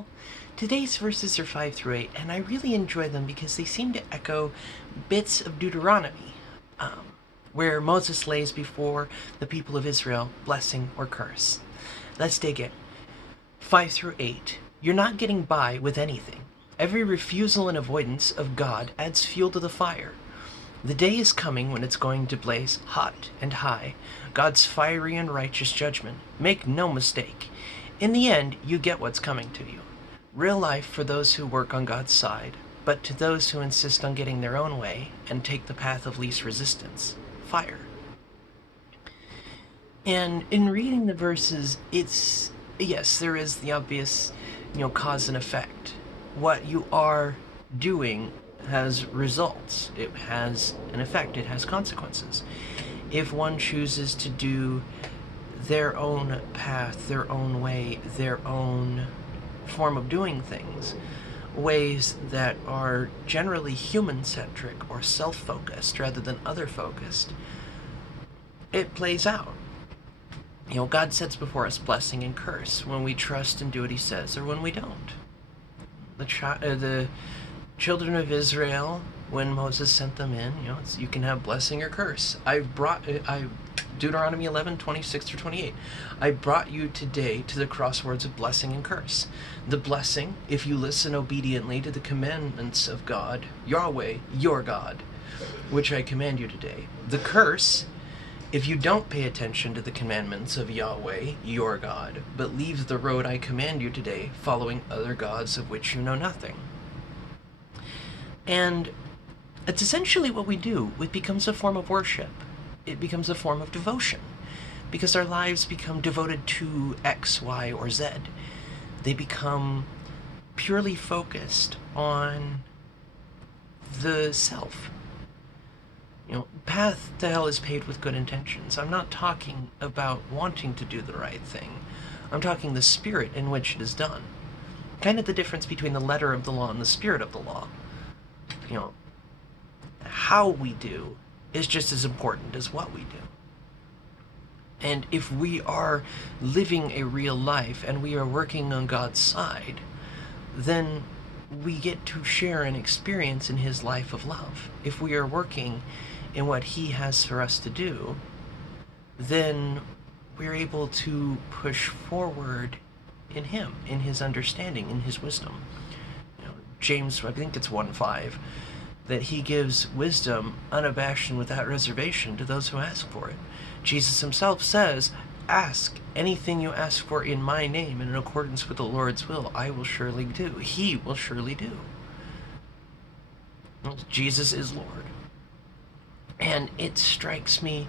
Well, today's verses are 5 through 8, and I really enjoy them because they seem to echo bits of Deuteronomy, where Moses lays before the people of Israel blessing or curse. Let's dig in. 5 through 8. You're not getting by with anything. Every refusal and avoidance of God adds fuel to the fire. The day is coming when it's going to blaze hot and high, God's fiery and righteous judgment. Make no mistake. In the end, you get what's coming to you. Real life for those who work on God's side, but to those who insist on getting their own way and take the path of least resistance, fire. And in reading the verses, yes, there is the obvious, cause and effect. What you are doing has results. It has an effect. It has consequences. If one chooses to do their own path, their own way, their own form of doing things, ways that are generally human-centric or self-focused rather than other-focused, it plays out. God sets before us blessing and curse when we trust and do what he says or when we don't. The children of Israel, when Moses sent them in, you can have blessing or curse. Deuteronomy 11:26-28. I brought you today to the crossroads of blessing and curse. The blessing, if you listen obediently to the commandments of God, Yahweh, your God, which I command you today. The curse, if you don't pay attention to the commandments of Yahweh, your God, but leave the road I command you today, following other gods of which you know nothing. And it's essentially what we do. It becomes a form of worship. It becomes a form of devotion. Because our lives become devoted to X, Y, or Z. They become purely focused on the self. Path to hell is paved with good intentions. I'm not talking about wanting to do the right thing. I'm talking the spirit in which it is done. Kind of the difference between the letter of the law and the spirit of the law. How we do is just as important as what we do. And if we are living a real life and we are working on God's side, then we get to share an experience in his life of love. If we are working in what he has for us to do, then we're able to push forward in him, in his understanding, in his wisdom. James, I think it's 1:5, that he gives wisdom unabashed and without reservation to those who ask for it. Jesus himself says, ask anything you ask for in my name, and in accordance with the Lord's will, I will surely do. He will surely do. Jesus is Lord. And it strikes me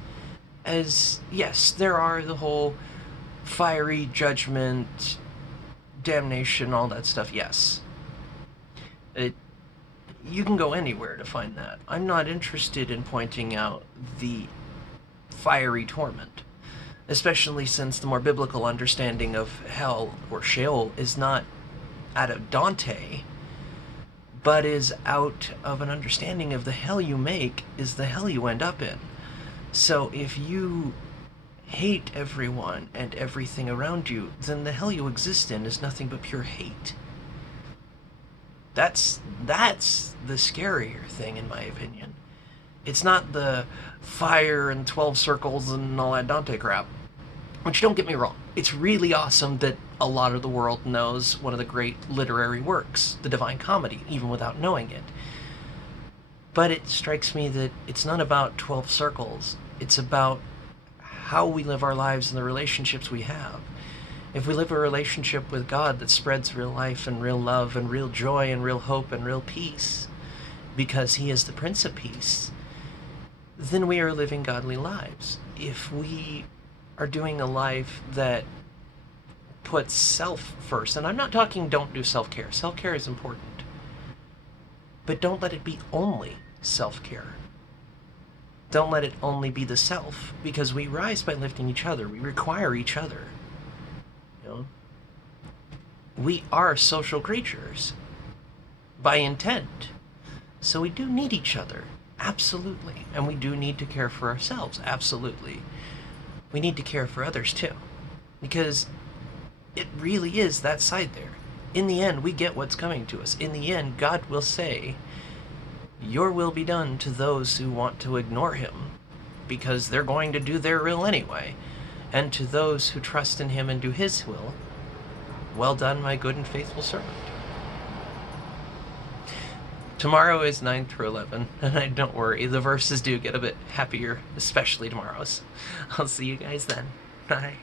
as, yes, there are the whole fiery judgment, damnation, all that stuff, yes. You can go anywhere to find that. I'm not interested in pointing out the fiery torment, especially since the more biblical understanding of hell or Sheol is not out of Dante, but is out of an understanding of the hell you make is the hell you end up in. So if you hate everyone and everything around you, then the hell you exist in is nothing but pure hate. That's the scarier thing, in my opinion. It's not the fire and 12 circles and all that Dante crap. Which, don't get me wrong, it's really awesome that a lot of the world knows one of the great literary works, the Divine Comedy, even without knowing it. But it strikes me that it's not about 12 circles. It's about how we live our lives and the relationships we have. If we live a relationship with God that spreads real life and real love and real joy and real hope and real peace, because he is the Prince of Peace, then we are living godly lives. If we are doing a life that puts self first, and I'm not talking don't do self-care. Self-care is important. But don't let it be only self-care. Don't let it only be the self, because we rise by lifting each other. We require each other. We are social creatures by intent. So we do need each other, absolutely. And we do need to care for ourselves, absolutely. We need to care for others too, because it really is that side there. in the end, we get what's coming to us. In the end, God will say, your will be done to those who want to ignore him, because they're going to do their will anyway. And to those who trust in him and do his will, well done, my good and faithful servant. Tomorrow is 9 through 11, and don't worry, the verses do get a bit happier, especially tomorrow's. I'll see you guys then. Bye.